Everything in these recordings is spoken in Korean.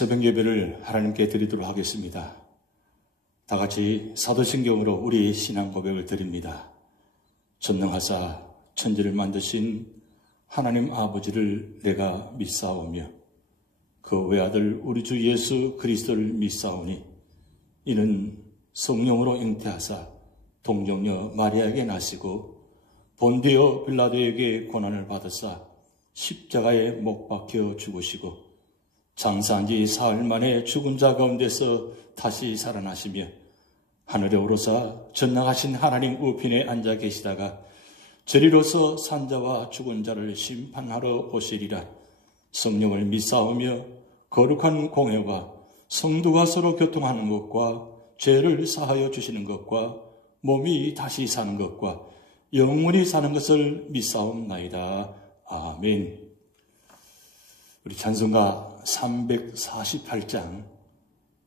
새벽 예배를 하나님께 드리도록 하겠습니다. 다 같이 사도신경으로 우리 신앙 고백을 드립니다. 전능하사 천지를 만드신 하나님 아버지를 내가 믿사오며 그 외아들 우리 주 예수 그리스도를 믿사오니 이는 성령으로 잉태하사 동정녀 마리아에게 나시고 본디오 빌라도에게 고난을 받으사 십자가에 못 박혀 죽으시고 장사한 지 사흘 만에 죽은 자 가운데서 다시 살아나시며 하늘에 오르사 전능하신 하나님 우편에 앉아 계시다가 저리로서 산자와 죽은 자를 심판하러 오시리라. 성령을 믿사오며 거룩한 공회와 성도가 서로 교통하는 것과 죄를 사하여 주시는 것과 몸이 다시 사는 것과 영원히 사는 것을 믿사옵나이다. 아멘. 우리 찬송가 348장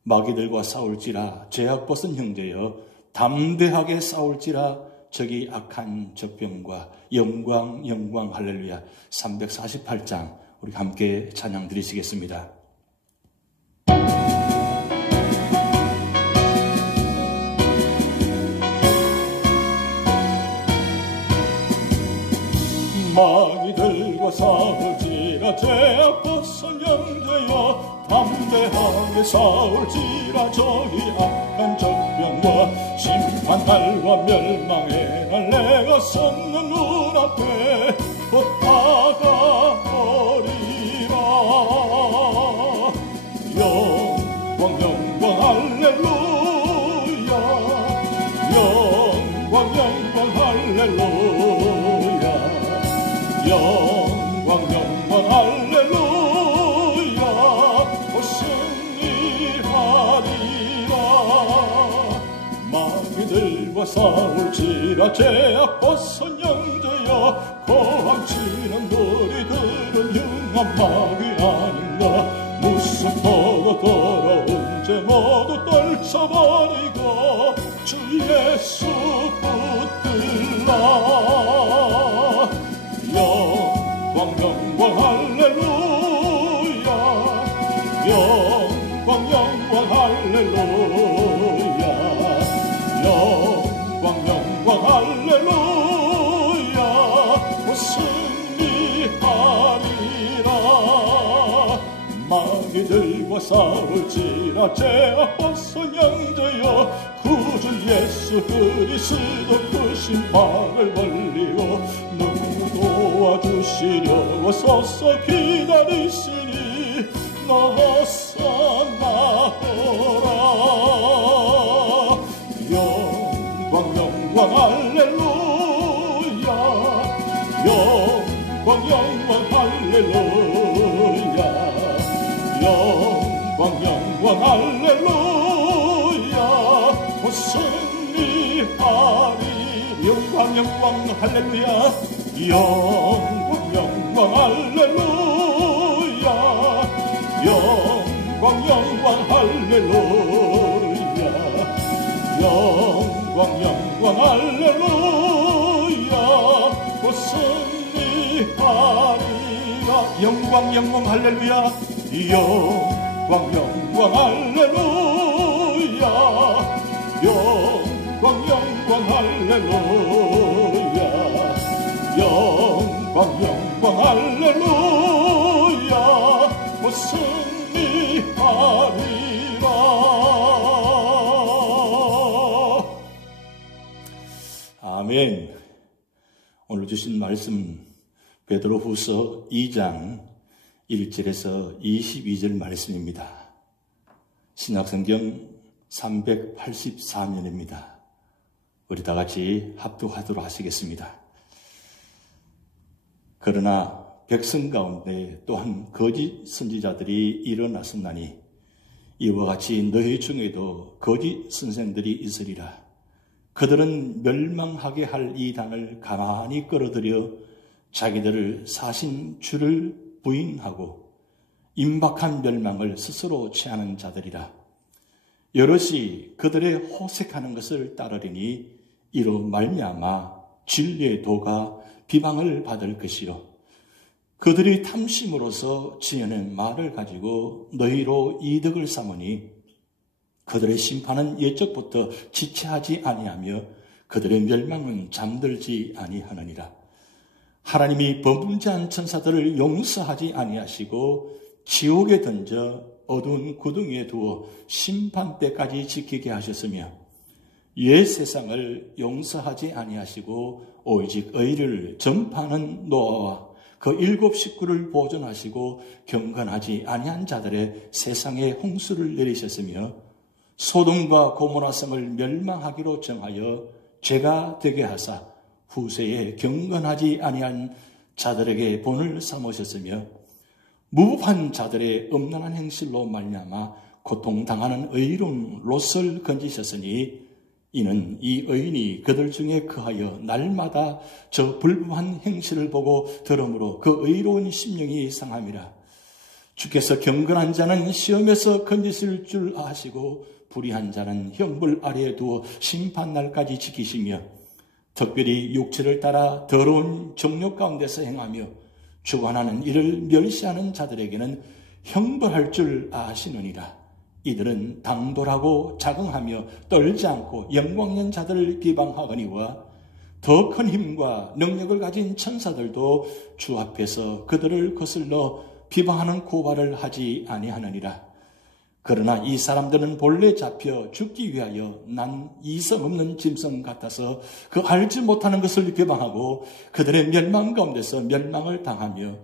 마귀들과 싸울지라 죄악 벗은 형제여 담대하게 싸울지라 저기 악한 적병과 영광 할렐루야. 348장 우리 함께 찬양 드리시겠습니다. 마귀들과 싸울지라 죄악 벗은 형제여 담대하게 싸울지라 저희 악한 적병과 심판날과 멸망의 날 내가 섰는 문 앞에 곧 다가오리라. 영광 할렐루야. 영광 할렐루야. 영광 할렐루야. 승리하리라. 마귀들과 싸울지라 죄악 벗은 형제여 고함치는 너희들은 흉한 마귀 아닌가. 무섭도도 더러운 죄 모두 떨쳐버리고 주 예수 붙들라. 영광 할렐루야. 영광 할렐루야. 영광 할렐루야. 승리하리라. 마귀들과 싸울지라 죄악 벗은 형제여 구주 예수 그리스도 그 신발을 벌리고 도와주시려고 서서 기다리시니 나서 나오라. 영광 할렐루야. 영광 할렐루야. 영광 할렐루야. 승리하리. 영광 할렐루야. 영광 할렐루야. 영광 할렐루야. 영광 할렐루야. 승리하리라. 영광 할렐루야. 영광 할렐루야. 영광 할렐루야. 영광 할렐루야. 승리하리라. 아멘. 오늘 주신 말씀 베드로후서 2장 1절에서 22절 말씀입니다. 신약성경 384면입니다. 우리 다 같이 합독하도록 하시겠습니다. 그러나 백성 가운데 또한 거짓 선지자들이 일어났었나니 이와 같이 너희 중에도 거짓 선생들이 있으리라. 그들은 멸망하게 할 이 당을 가만히 끌어들여 자기들을 사신 주를 부인하고 임박한 멸망을 스스로 취하는 자들이라. 여럿이 그들의 호색하는 것을 따르리니 이로 말미암아 진리의 도가 비방을 받을 것이요 그들이 탐심으로서 지어낸 말을 가지고 너희로 이득을 삼으니 그들의 심판은 옛적부터 지체하지 아니하며 그들의 멸망은 잠들지 아니하느니라. 하나님이 범죄한 천사들을 용서하지 아니하시고 지옥에 던져 어두운 구덩이에 두어 심판 때까지 지키게 하셨으며 옛 세상을 용서하지 아니하시고 오직 의를 전파하는 노아와 그 7 식구를 보존하시고 경건하지 아니한 자들의 세상에 홍수를 내리셨으며 소돔과 고모라 성을 멸망하기로 정하여 죄가 되게 하사 후세에 경건하지 아니한 자들에게 본을 삼으셨으며 무법한 자들의 음란한 행실로 말미암아 고통당하는 의로운 롯을 건지셨으니 이는 이 의인이 그들 중에 거하여 날마다 저 불법한 행실을 보고 들으므로 그 의로운 심령이 상함이라. 주께서 경건한 자는 시험에서 건지실 줄 아시고 불의한 자는 형벌 아래에 두어 심판날까지 지키시며 특별히 육체를 따라 더러운 정욕 가운데서 행하며 주관하는 이를 멸시하는 자들에게는 형벌할 줄 아시느니라. 이들은 당돌하고 자긍하며 떨지 않고 영광 있는 자들을 비방하거니와 더 큰 힘과 능력을 가진 천사들도 주 앞에서 그들을 거슬러 비방하는 고발을 하지 아니하느니라. 그러나 이 사람들은 본래 잡혀 죽기 위하여 난 이성 없는 짐승 같아서 그 알지 못하는 것을 비방하고 그들의 멸망 가운데서 멸망을 당하며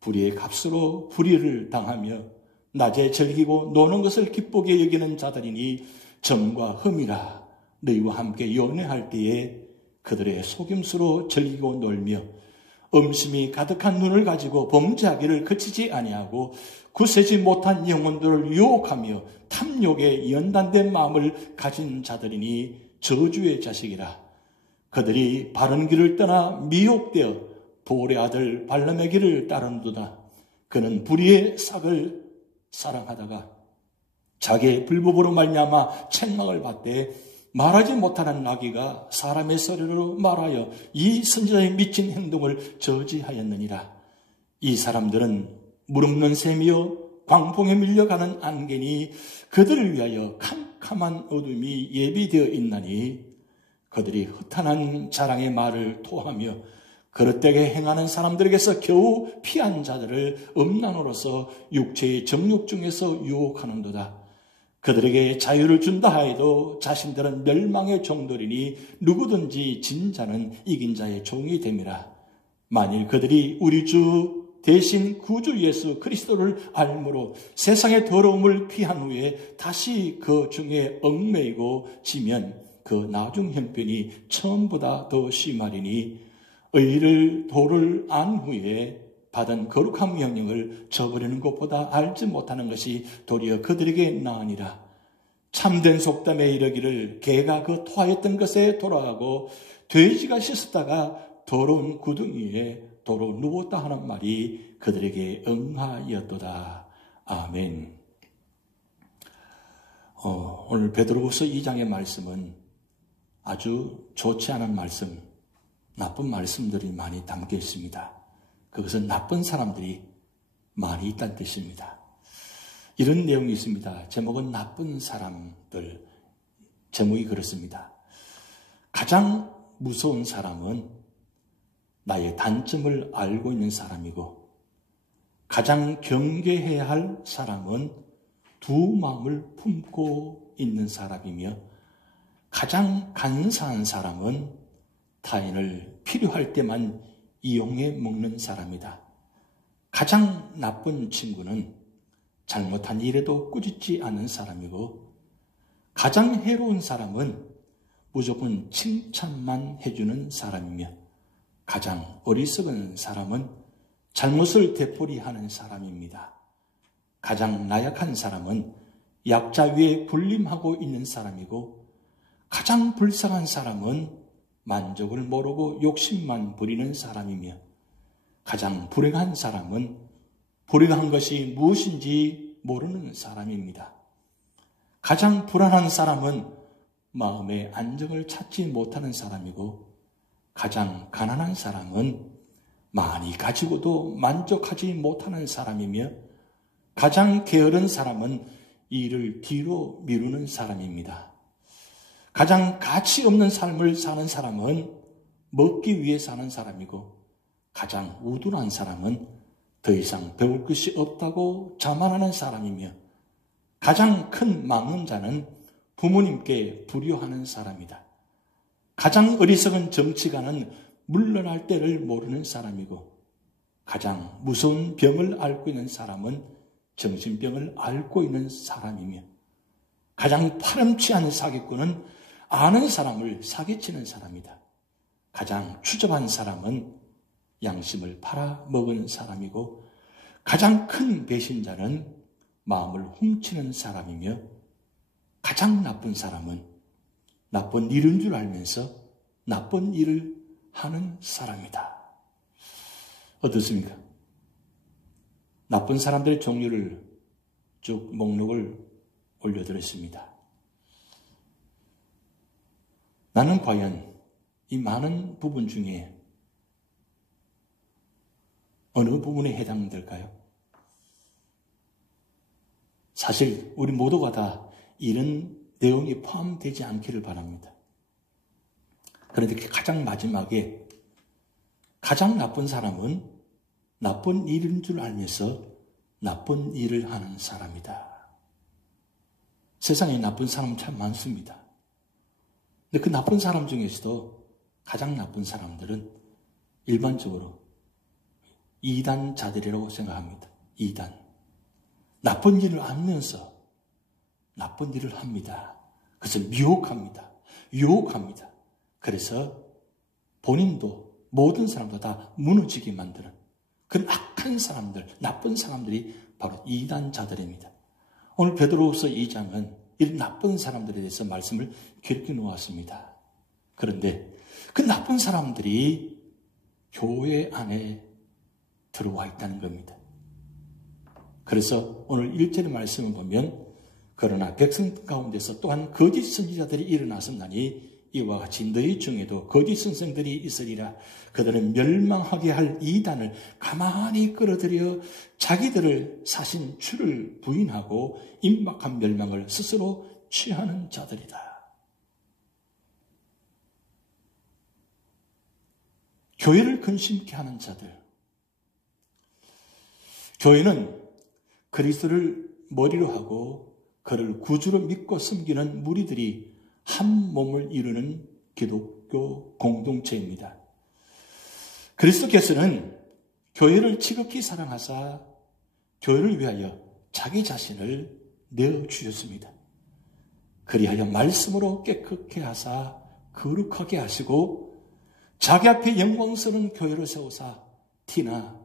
불의의 값으로 불의를 당하며 낮에 즐기고 노는 것을 기쁘게 여기는 자들이니 점과 흠이라. 너희와 함께 연애할 때에 그들의 속임수로 즐기고 놀며 음심이 가득한 눈을 가지고 범죄하기를 그치지 아니하고 굳세지 못한 영혼들을 유혹하며 탐욕에 연단된 마음을 가진 자들이니 저주의 자식이라. 그들이 바른 길을 떠나 미혹되어 볼의 아들 발람의 길을 따르는도다. 그는 불의의 싹을 사랑하다가 자기의 불법으로 말미암아 책망을 받되 말하지 못하는 나귀가 사람의 소리로 말하여 이 선지자의 미친 행동을 저지하였느니라. 이 사람들은 무릎는 셈이요 광풍에 밀려가는 안개니 그들을 위하여 캄캄한 어둠이 예비되어 있나니 그들이 허탄한 자랑의 말을 토하며 그릇되게 행하는 사람들에게서 겨우 피한 자들을 음란으로서 육체의 정욕 중에서 유혹하는도다. 그들에게 자유를 준다 하여도 자신들은 멸망의 종들이니 누구든지 진 자는 이긴 자의 종이 됨이라. 만일 그들이 우리 주 대신 구주 예수 그리스도를 알므로 세상의 더러움을 피한 후에 다시 그 중에 얽매이고 지면 그 나중 형편이 처음보다 더 심하리니 의를 도를 안 후에 받은 거룩한 명령을 저버리는 것보다 알지 못하는 것이 도리어 그들에게 나으니라. 참된 속담에 이르기를 개가 그 토하였던 것에 돌아가고 돼지가 씻었다가 더러운 구덩이에 도로 누웠다 하는 말이 그들에게 응하였도다. 아멘. 오늘 베드로후서 2장의 말씀은 아주 좋지 않은 말씀, 나쁜 말씀들이 많이 담겨 있습니다. 그것은 나쁜 사람들이 많이 있다는 뜻입니다. 이런 내용이 있습니다. 제목은 나쁜 사람들. 제목이 그렇습니다. 가장 무서운 사람은 나의 단점을 알고 있는 사람이고 가장 경계해야 할 사람은 두 마음을 품고 있는 사람이며 가장 간사한 사람은 타인을 필요할 때만 이용해 먹는 사람이다. 가장 나쁜 친구는 잘못한 일에도 꾸짖지 않는 사람이고 가장 해로운 사람은 무조건 칭찬만 해주는 사람이며 가장 어리석은 사람은 잘못을 되풀이하는 사람입니다. 가장 나약한 사람은 약자 위에 군림하고 있는 사람이고 가장 불쌍한 사람은 만족을 모르고 욕심만 부리는 사람이며 가장 불행한 사람은 불행한 것이 무엇인지 모르는 사람입니다. 가장 불안한 사람은 마음의 안정을 찾지 못하는 사람이고 가장 가난한 사람은 많이 가지고도 만족하지 못하는 사람이며 가장 게으른 사람은 일을 뒤로 미루는 사람입니다. 가장 가치 없는 삶을 사는 사람은 먹기 위해 사는 사람이고 가장 우둔한 사람은 더 이상 배울 것이 없다고 자만하는 사람이며 가장 큰 망언자는 부모님께 불효하는 사람이다. 가장 어리석은 정치가는 물러날 때를 모르는 사람이고 가장 무서운 병을 앓고 있는 사람은 정신병을 앓고 있는 사람이며 가장 파렴치한 사기꾼은 아는 사람을 사기치는 사람이다. 가장 추접한 사람은 양심을 팔아먹은 사람이고 가장 큰 배신자는 마음을 훔치는 사람이며 가장 나쁜 사람은 나쁜 일인 줄 알면서 나쁜 일을 하는 사람이다. 어떻습니까? 나쁜 사람들의 종류를 쭉 목록을 올려드렸습니다. 나는 과연 이 많은 부분 중에 어느 부분에 해당될까요? 사실 우리 모두가 다 이런 내용이 포함되지 않기를 바랍니다. 그런데 가장 마지막에 가장 나쁜 사람은 나쁜 일인 줄 알면서 나쁜 일을 하는 사람이다. 세상에 나쁜 사람 참 많습니다. 근데 그 나쁜 사람 중에서도 가장 나쁜 사람들은 일반적으로 이단자들이라고 생각합니다. 이단. 나쁜 일을 알면서 나쁜 일을 합니다. 그래서 미혹합니다. 유혹합니다. 그래서 본인도 모든 사람도 다 무너지게 만드는 그런 악한 사람들, 나쁜 사람들이 바로 이단자들입니다. 오늘 베드로후서 2장은 이런 나쁜 사람들에 대해서 말씀을 기록해 놓았습니다. 그런데 그 나쁜 사람들이 교회 안에 들어와 있다는 겁니다. 그래서 오늘 1절의 말씀을 보면 그러나 백성 가운데서 또한 거짓 선지자들이 일어났었나니 이와 같이 너희 중에도 거짓 선생들이 있으리라. 그들은 멸망하게 할 이단을 가만히 끌어들여 자기들을 사신 주를 부인하고 임박한 멸망을 스스로 취하는 자들이다. 교회를 근심케 하는 자들. 교회는 그리스도를 머리로 하고 그를 구주로 믿고 섬기는 무리들이 한 몸을 이루는 기독교 공동체입니다. 그리스도께서는 교회를 지극히 사랑하사 교회를 위하여 자기 자신을 내어주셨습니다. 그리하여 말씀으로 깨끗게 하사 거룩하게 하시고 자기 앞에 영광스러운 교회를 세우사 티나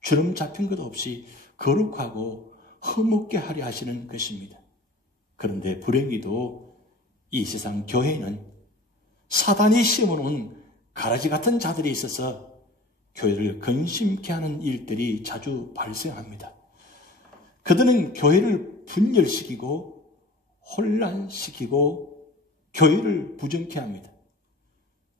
주름 잡힌 것 없이 거룩하고 흠없게 하려 하시는 것입니다. 그런데 불행히도 이 세상 교회는 사단이 심어놓은 가라지 같은 자들이 있어서 교회를 근심케 하는 일들이 자주 발생합니다. 그들은 교회를 분열시키고 혼란시키고 교회를 부정케 합니다.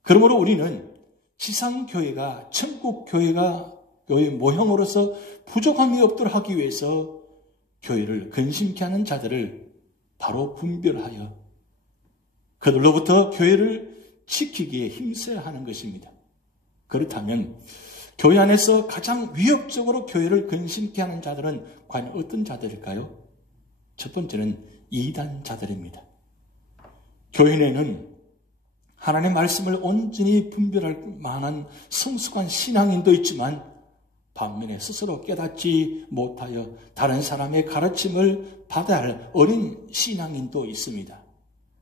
그러므로 우리는 지상교회가 천국교회가 교회 모형으로서 부족함이 없도록 하기 위해서 교회를 근심케 하는 자들을 바로 분별하여 그들로부터 교회를 지키기에 힘써야 하는 것입니다. 그렇다면 교회 안에서 가장 위협적으로 교회를 근심케 하는 자들은 과연 어떤 자들일까요? 첫 번째는 이단자들입니다. 교회 내에는 하나님의 말씀을 온전히 분별할 만한 성숙한 신앙인도 있지만 반면에 스스로 깨닫지 못하여 다른 사람의 가르침을 받아야 할 어린 신앙인도 있습니다.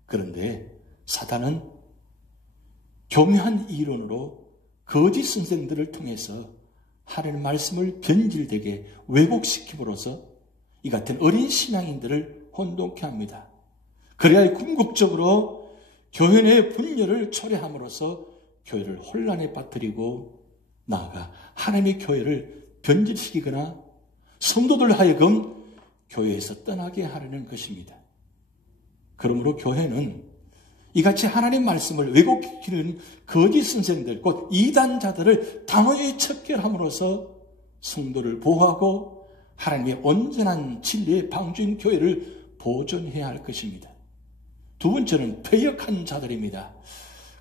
그런데 사단은 교묘한 이론으로 거짓 선생들을 통해서 하나님의 말씀을 변질되게 왜곡시킴으로써 이 같은 어린 신앙인들을 혼동케 합니다. 그래야 궁극적으로 교회 내 분열을 초래함으로써 교회를 혼란에 빠뜨리고 나아가 하나님의 교회를 변질시키거나 성도들 하여금 교회에서 떠나게 하려는 것입니다. 그러므로 교회는 이같이 하나님 말씀을 왜곡시키는 거짓 선생들, 곧 이단자들을 단호히 척결함으로써 성도를 보호하고 하나님의 온전한 진리의 방주인 교회를 보존해야 할 것입니다. 두 번째는 패역한 자들입니다.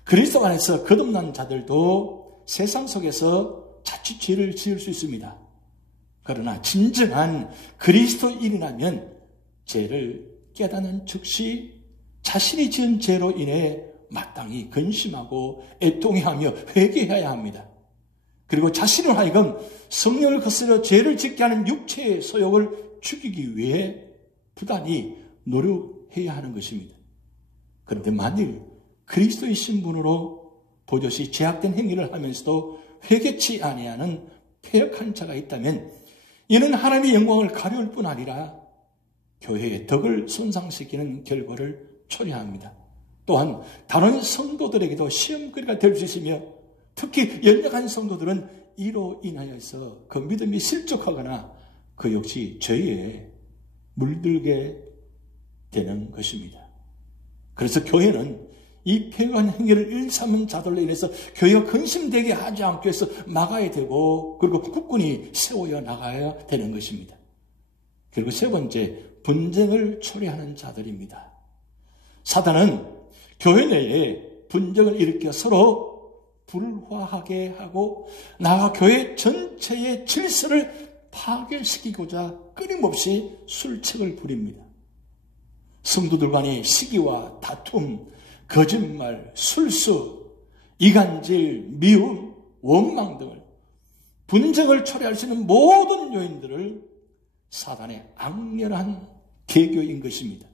그리스도 안에서 거듭난 자들도 세상 속에서 자칫 죄를 지을 수 있습니다. 그러나 진정한 그리스도인이라면 죄를 깨닫는 즉시 자신이 지은 죄로 인해 마땅히 근심하고 애통해하며 회개해야 합니다. 그리고 자신을 하여금 성령을 거스려 죄를 짓게 하는 육체의 소욕을 죽이기 위해 부단히 노력해야 하는 것입니다. 그런데 만일 그리스도의 신분으로 보조시 죄악된 행위를 하면서도 회개치 아니하는 패역한 자가 있다면 이는 하나님의 영광을 가려울 뿐 아니라 교회의 덕을 손상시키는 결과를 초래합니다. 또한 다른 성도들에게도 시험거리가 될 수 있으며 특히 연약한 성도들은 이로 인하여서 그 믿음이 실족하거나 그 역시 죄에 물들게 되는 것입니다. 그래서 교회는 이 패역한 행위를 일삼은 자들로 인해서 교회가 근심되게 하지 않기 위해서 막아야 되고 그리고 굳건히 세워야 나가야 되는 것입니다. 그리고 세 번째, 분쟁을 초래하는 자들입니다. 사단은 교회 내에 분쟁을 일으켜 서로 불화하게 하고 나와 교회 전체의 질서를 파괴시키고자 끊임없이 술책을 부립니다. 성도들 간의 시기와 다툼, 거짓말, 술수, 이간질, 미움, 원망 등을 분쟁을 초래할 수 있는 모든 요인들을 사단의 악렬한 계교인 것입니다.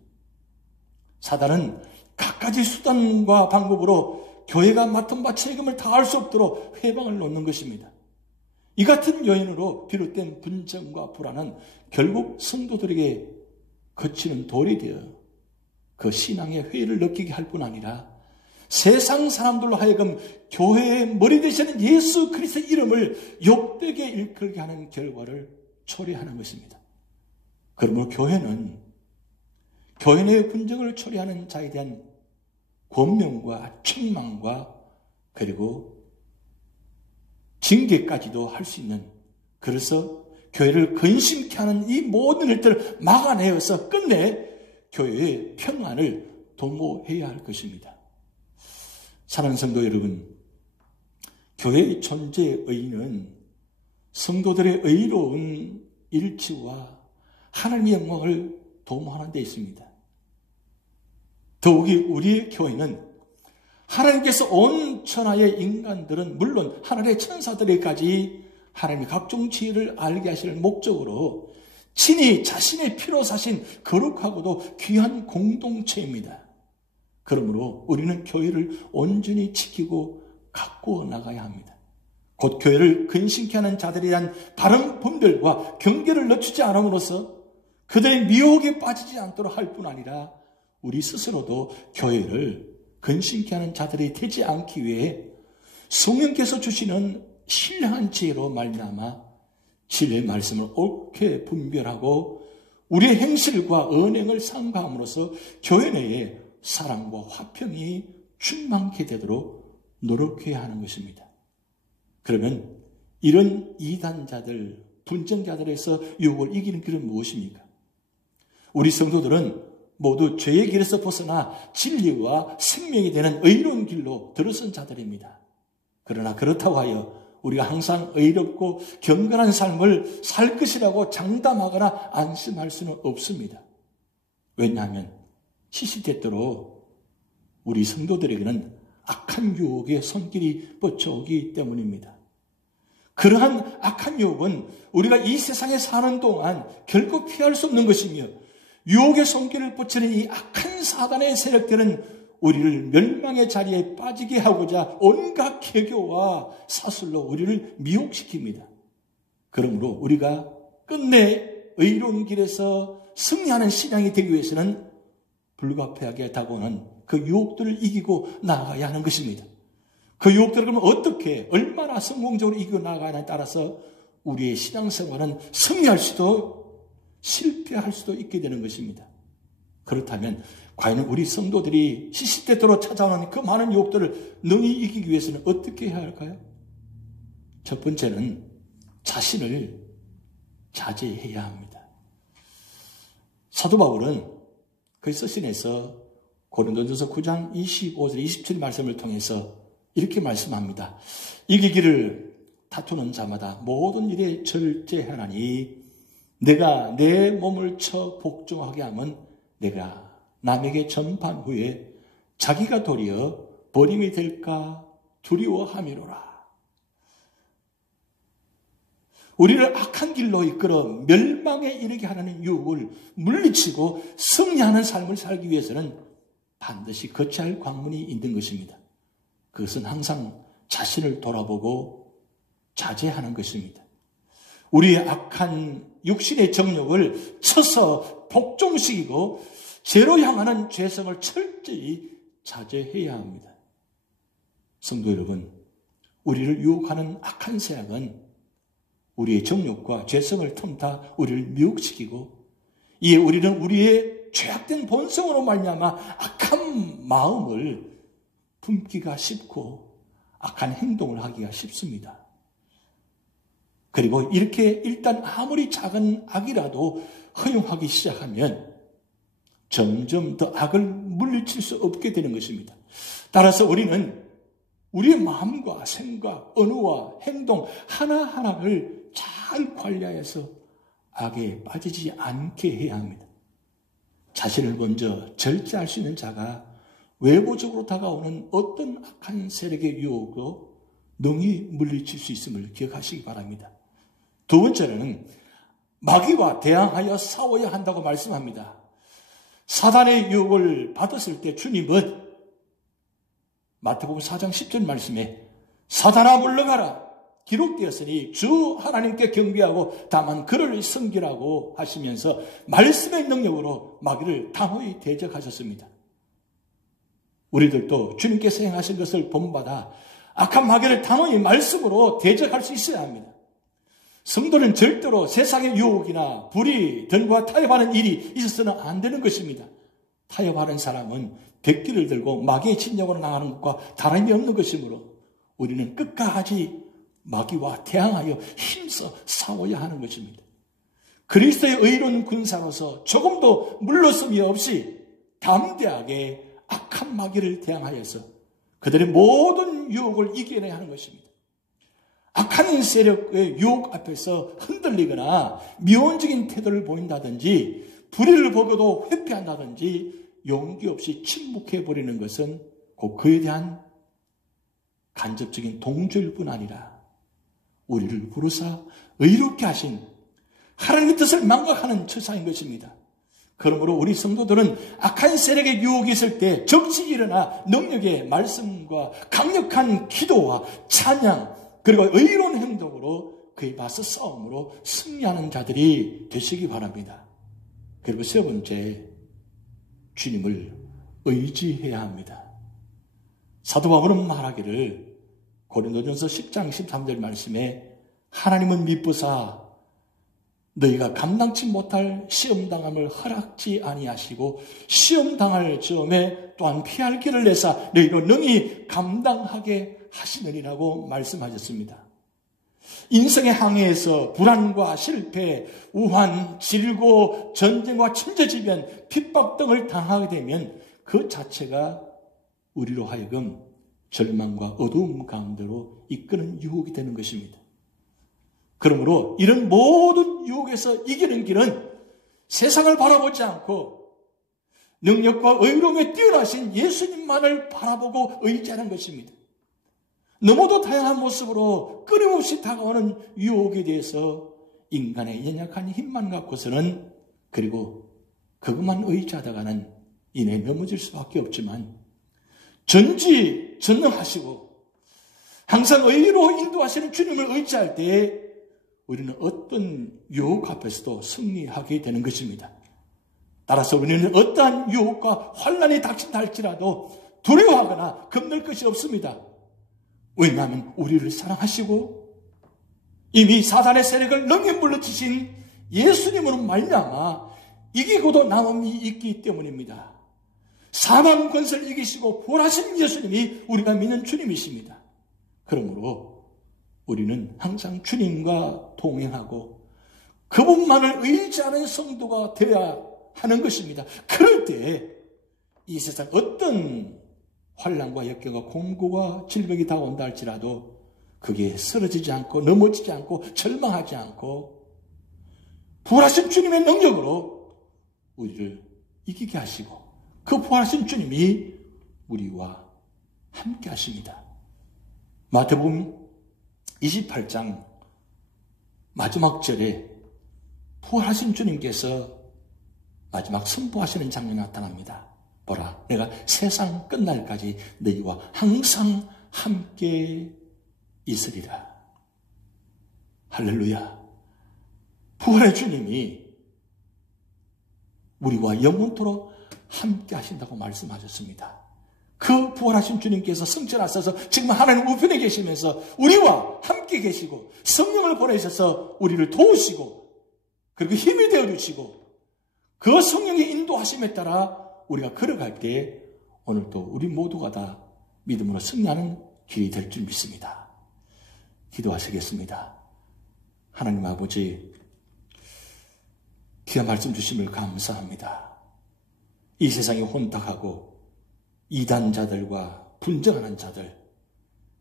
사단은 갖가지 수단과 방법으로 교회가 맡은 바 책임을 다할 수 없도록 회방을 놓는 것입니다. 이 같은 요인으로 비롯된 분쟁과 불안은 결국 성도들에게 거치는 돌이 되어 그 신앙의 회의를 느끼게 할 뿐 아니라 세상 사람들로 하여금 교회의 머리 되시는 예수 그리스도의 이름을 욕되게 일컬게 하는 결과를 초래하는 것입니다. 그러므로 교회는 교회 내의 분쟁을 초래하는 자에 대한 권면과 책망과 그리고 징계까지도 할 수 있는, 그래서 교회를 근심케 하는 이 모든 일들을 막아내어서 끝내 교회의 평안을 도모해야 할 것입니다. 사랑하는 성도 여러분, 교회의 존재의 의의는 성도들의 의로운 일치와 하나님의 영광을 도모하는 데 있습니다. 더욱이 우리의 교회는 하나님께서 온 천하의 인간들은 물론 하늘의 천사들에게까지 하나님의 각종 지혜를 알게 하실 목적으로 친히 자신의 피로 사신 거룩하고도 귀한 공동체입니다. 그러므로 우리는 교회를 온전히 지키고 가꾸어 나가야 합니다. 곧 교회를 근심케 하는 자들에 대한 바른 분별과 경계를 늦추지 않음으로써 그들의 미혹에 빠지지 않도록 할 뿐 아니라 우리 스스로도 교회를 근심케 하는 자들이 되지 않기 위해 성령께서 주시는 신령한 지혜로 말미암아 진리의 말씀을 옳게 분별하고 우리의 행실과 언행을 삼가함으로써 교회 내에 사랑과 화평이 충만케 되도록 노력해야 하는 것입니다. 그러면 이런 이단자들, 분쟁자들에서 유혹을 이기는 길은 무엇입니까? 우리 성도들은 모두 죄의 길에서 벗어나 진리와 생명이 되는 의로운 길로 들어선 자들입니다. 그러나 그렇다고 하여 우리가 항상 의롭고 경건한 삶을 살 것이라고 장담하거나 안심할 수는 없습니다. 왜냐하면 시시때때로 우리 성도들에게는 악한 유혹의 손길이 뻗쳐오기 때문입니다. 그러한 악한 유혹은 우리가 이 세상에 사는 동안 결코 피할 수 없는 것이며 유혹의 손길을 뻗치는 이 악한 사단의 세력들은 우리를 멸망의 자리에 빠지게 하고자 온갖 계교와 사술로 우리를 미혹시킵니다. 그러므로 우리가 끝내 의로운 길에서 승리하는 신앙이 되기 위해서는 불가피하게 다가오는 그 유혹들을 이기고 나아가야 하는 것입니다. 그 유혹들을 그러면 어떻게, 얼마나 성공적으로 이기고 나아가냐에 따라서 우리의 신앙생활은 승리할 수도 실패할 수도 있게 되는 것입니다. 그렇다면 과연 우리 성도들이 시시때때로 찾아오는 그 많은 유혹들을 능히 이기기 위해서는 어떻게 해야 할까요? 첫 번째는 자신을 자제해야 합니다. 사도 바울은 그 서신에서 고린도전서 9장 25절 27 말씀을 통해서 이렇게 말씀합니다. 이기기를 다투는 자마다 모든 일에 절제하나니 내가 내 몸을 쳐 복종하게 하면 내가 남에게 전판 후에 자기가 도리어 버림이 될까 두려워함이로라. 우리를 악한 길로 이끌어 멸망에 이르게 하는 유혹을 물리치고 승리하는 삶을 살기 위해서는 반드시 거쳐야 할 관문이 있는 것입니다. 그것은 항상 자신을 돌아보고 자제하는 것입니다. 우리의 악한 육신의 정욕을 쳐서 복종시키고 죄로 향하는 죄성을 철저히 자제해야 합니다. 성도 여러분, 우리를 유혹하는 악한 세력은 우리의 정욕과 죄성을 틈타 우리를 미혹시키고 이에 우리는 우리의 죄악된 본성으로 말미암아 악한 마음을 품기가 쉽고 악한 행동을 하기가 쉽습니다. 그리고 이렇게 일단 아무리 작은 악이라도 허용하기 시작하면 점점 더 악을 물리칠 수 없게 되는 것입니다. 따라서 우리는 우리의 마음과 생각, 언어와 행동 하나하나를 잘 관리하여서 악에 빠지지 않게 해야 합니다. 자신을 먼저 절제할 수 있는 자가 외부적으로 다가오는 어떤 악한 세력의 유혹도 능히 물리칠 수 있음을 기억하시기 바랍니다. 두 번째는 마귀와 대항하여 싸워야 한다고 말씀합니다. 사단의 유혹을 받았을 때 주님은 마태복음 4장 10절 말씀에 사단아 물러가라 기록되었으니 주 하나님께 경배하고 다만 그를 섬기라고 하시면서 말씀의 능력으로 마귀를 단호히 대적하셨습니다. 우리들도 주님께서 행하신 것을 본받아 악한 마귀를 단호히 말씀으로 대적할 수 있어야 합니다. 성도는 절대로 세상의 유혹이나 불의 등과 타협하는 일이 있어서는 안 되는 것입니다. 타협하는 사람은 백기를 들고 마귀의 진영으로 나가는 것과 다름이 없는 것이므로 우리는 끝까지 마귀와 대항하여 힘써 싸워야 하는 것입니다. 그리스도의 의로운 군사로서 조금도 물러섬이 없이 담대하게 악한 마귀를 대항하여서 그들의 모든 유혹을 이겨내야 하는 것입니다. 악한 세력의 유혹 앞에서 흔들리거나 미온적인 태도를 보인다든지 불의를 보고도 회피한다든지 용기 없이 침묵해버리는 것은 곧 그에 대한 간접적인 동조일 뿐 아니라 우리를 부르사 의롭게 하신 하나님의 뜻을 망각하는 처사인 것입니다. 그러므로 우리 성도들은 악한 세력의 유혹이 있을 때 적시 일어나 능력의 말씀과 강력한 기도와 찬양 그리고 의로운 행동으로 그에 맞서 싸움으로 승리하는 자들이 되시기 바랍니다. 그리고 세 번째, 주님을 의지해야 합니다. 사도 바울은 말하기를 고린도전서 10장 13절 말씀에 하나님은 미쁘사 너희가 감당치 못할 시험당함을 허락지 아니하시고 시험당할 즈음에 또한 피할 길을 내사 너희로 능히 감당하게 하시느니라고 말씀하셨습니다. 인생의 항해에서 불안과 실패, 우환, 질고, 전쟁과 천재지변, 핍박 등을 당하게 되면 그 자체가 우리로 하여금 절망과 어두움 가운데로 이끄는 유혹이 되는 것입니다. 그러므로 이런 모든 유혹에서 이기는 길은 세상을 바라보지 않고 능력과 의로움에 뛰어나신 예수님만을 바라보고 의지하는 것입니다. 너무도 다양한 모습으로 끊임없이 다가오는 유혹에 대해서 인간의 연약한 힘만 갖고서는 그리고 그것만 의지하다가는 이내 넘어질 수밖에 없지만 전지전능하시고 항상 의로 인도하시는 주님을 의지할 때 우리는 어떤 유혹 앞에서도 승리하게 되는 것입니다. 따라서 우리는 어떠한 유혹과 환난이 닥친다 할지라도 두려워하거나 겁낼 것이 없습니다. 왜냐하면 우리를 사랑하시고 이미 사단의 세력을 능히 물리치신 예수님으로 말미암아 이기고도 남음이 있기 때문입니다. 사망 권세를 이기시고 부활하신 예수님이 우리가 믿는 주님이십니다. 그러므로 우리는 항상 주님과 동행하고 그분만을 의지하는 성도가 되어야 하는 것입니다. 그럴 때 이 세상 어떤 환난과 역경과 공고와 질병이 다가온다 할지라도 그게 쓰러지지 않고 넘어지지 않고 절망하지 않고 부활하신 주님의 능력으로 우리를 이기게 하시고 그 부활하신 주님이 우리와 함께 하십니다. 마태복음 28장 마지막 절에 부활하신 주님께서 마지막 선포하시는 장면이 나타납니다. 보라, 내가 세상 끝날까지 너희와 항상 함께 있으리라. 할렐루야. 부활의 주님이 우리와 영원토록 함께 하신다고 말씀하셨습니다. 그 부활하신 주님께서 성천하셔서 지금 하나님 우편에 계시면서 우리와 함께 계시고 성령을 보내셔서 우리를 도우시고 그리고 힘이 되어주시고 그 성령의 인도하심에 따라 우리가 걸어갈 때 오늘도 우리 모두가 다 믿음으로 승리하는 길이 될 줄 믿습니다. 기도하시겠습니다. 하나님 아버지, 귀한 말씀 주심을 감사합니다. 이 세상에 혼탁하고 이단자들과 분정하는 자들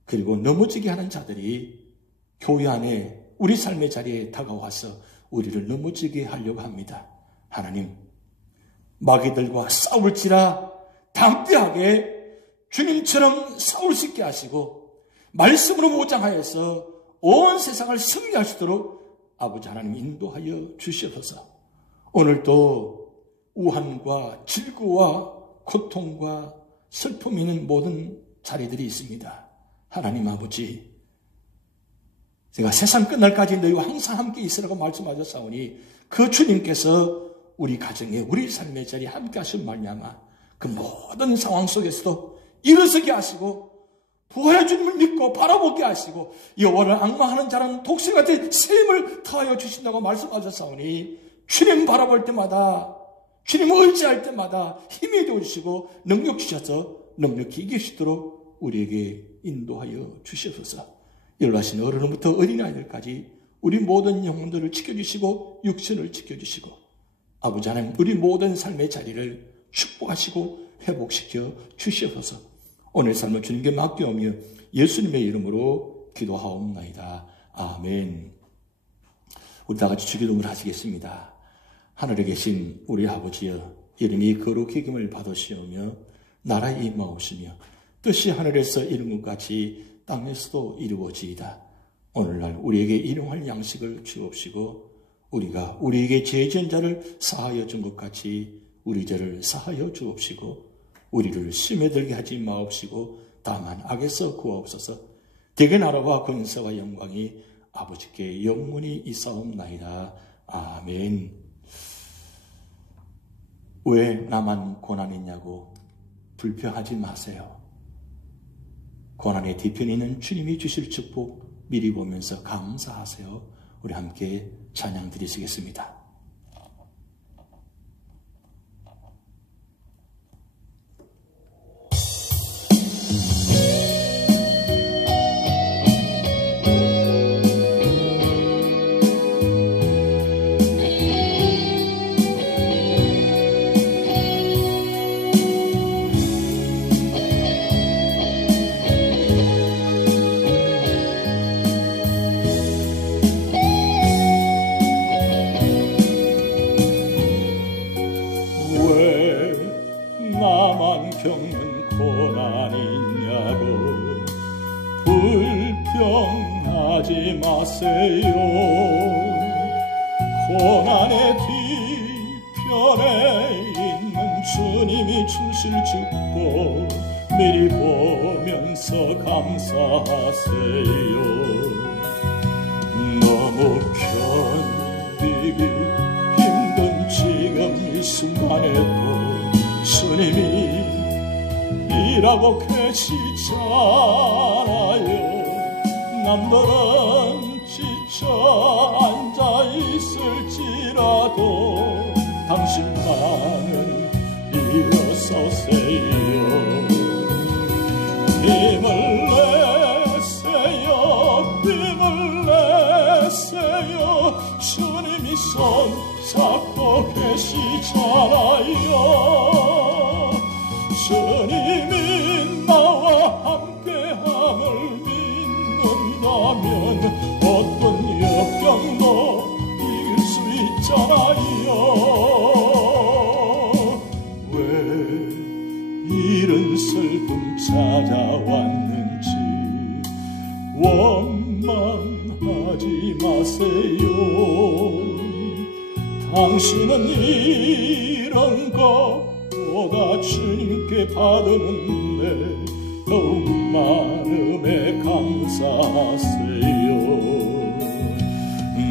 그리고 넘어지게 하는 자들이 교회 안에 우리 삶의 자리에 다가와서 우리를 넘어지게 하려고 합니다. 하나님, 마귀들과 싸울지라 담대하게 주님처럼 싸울 수 있게 하시고 말씀으로 무장하여서 온 세상을 승리할 수 있도록 아버지 하나님 인도하여 주시옵소서. 오늘도 우환과 질고와 고통과 슬픔이 있는 모든 자리들이 있습니다. 하나님 아버지, 제가 세상 끝날까지 너희와 항상 함께 있으라고 말씀하셨사오니 그 주님께서 우리 가정에 우리 삶의 자리에 함께 하신 말미암아 그 모든 상황 속에서도 일어서게 하시고 부활의 주님을 믿고 바라보게 하시고 여호와를 앙망하는 자는 독수리같이 샘을 더하여 주신다고 말씀하셨사오니 주님 바라볼 때마다 주님 의지할 때마다 힘이 되어주시고 능력 주셔서 넉넉히 이기시도록 우리에게 인도하여 주시옵소서. 연락하신 어른부터 어린아이들까지 우리 모든 영혼들을 지켜주시고 육신을 지켜주시고 아버지 하나님 우리 모든 삶의 자리를 축복하시고 회복시켜 주시옵소서. 오늘 삶을 주님께 맡겨오며 예수님의 이름으로 기도하옵나이다. 아멘. 우리 다 같이 주기도문을 하시겠습니다. 하늘에 계신 우리 아버지여, 이름이 거룩히 여김을 받으시오며 나라에 임하옵시며 뜻이 하늘에서 이룬 것 같이 땅에서도 이루어지이다. 오늘날 우리에게 일용할 양식을 주옵시고 우리가 우리에게 죄 지은 자를 사하여 준 것 같이 우리 죄를 사하여 주옵시고 우리를 시험에 들게 하지 마옵시고 다만 악에서 구하옵소서. 대개 나라와 권세와 영광이 아버지께 영원히 있사옵나이다. 아멘. 왜 나만 고난이 있냐고 불평하지 마세요. 고난의 뒤편에 있는 주님이 주실 축복 미리 보면서 감사하세요. 우리 함께 찬양 드리시겠습니다. 불평하지 마세요. 고난의 뒤편에 있는 주님이 주실 축복 미리 보면서 감사하세요. 너무 견디기 힘든 지금 이 순간에도 주님이 일하고 계시잖아요. 남들은 지쳐 앉아있을지라도 당신 당신만은 일어서세요. 힘을 내세요. 힘을 내세요. 주님이 손 잡고 계시잖아요. 주님이 나와 함께함을 믿는다면 어떤 역경도 이길 수 있잖아요. 왜 이런 슬픔 찾아왔는지 원망하지 마세요. 당신은 이런 것보다 주님께 받았는데 더욱 마음에 감사하세요.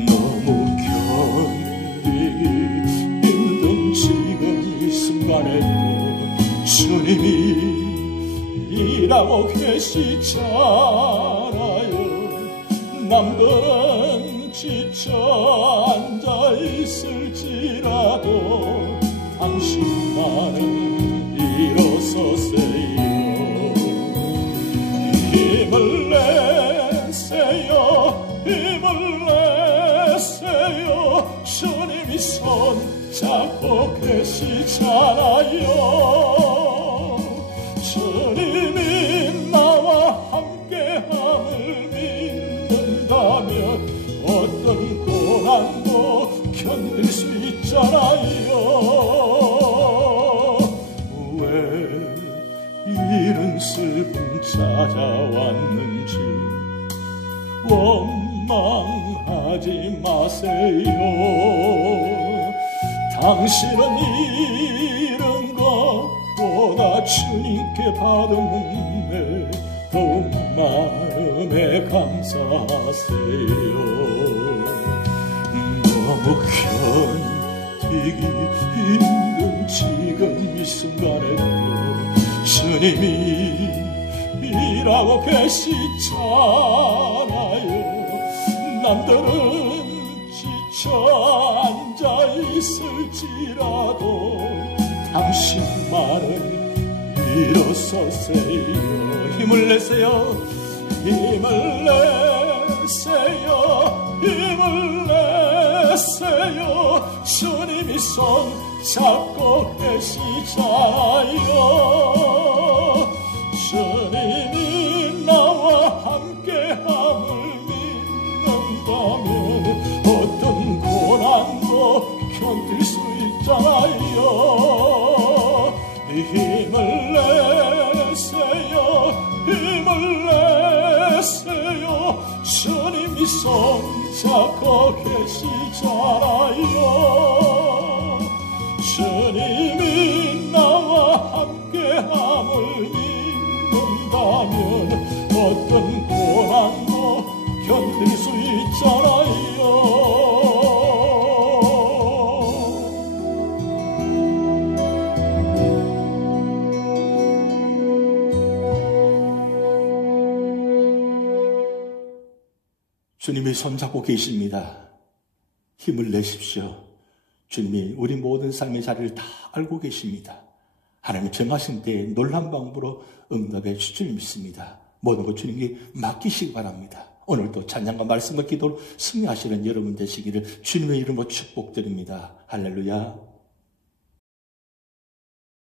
너무 견디기 힘든 지금 이 순간에도 주님이 일하고 계시잖아요. 남들은 지쳐 앉아있을지라도 당신만은 일어서세요. 힘을 내세요. 힘을 내세요. 주님이 손 잡고 계시잖아요. 주님이 나와 함께함을 믿는다면 어떤 고난도 견딜 수 있잖아요. 왜 이런 슬픔 찾아왔는지 원망하지 마세요. 당신은 이런 것보다 주님께 받았는데 더욱 마음에 감사하세요. 너무 견디기 힘든 지금 이 순간에도 주님이 일하고 계시잖아요. 남들은 지쳐 앉아있을지라도 당신만은 일어서세요. 힘을 내세요. 힘을 내세요. 힘을 내세요. 주님이 손 잡고 계시잖아요. 주님이 나와 함께함을 믿는다면 어떤 고난도 견딜 수 있잖아요. 힘을 내세요. 힘을 내세요. 주님이 손 잡고 계시잖아요. 주님이 나와 함께함을 믿는다면 어떤 고난도 견딜 수 있잖아요. 주님이 손잡고 계십니다. 힘을 내십시오. 주님이 우리 모든 삶의 자리를 다 알고 계십니다. 하나님 정하신 때에 놀란 방법으로 응답해 주실 줄 믿습니다. 모든 것 주님께 맡기시기 바랍니다. 오늘도 찬양과 말씀과 기도로 승리하시는 여러분 되시기를 주님의 이름으로 축복드립니다. 할렐루야.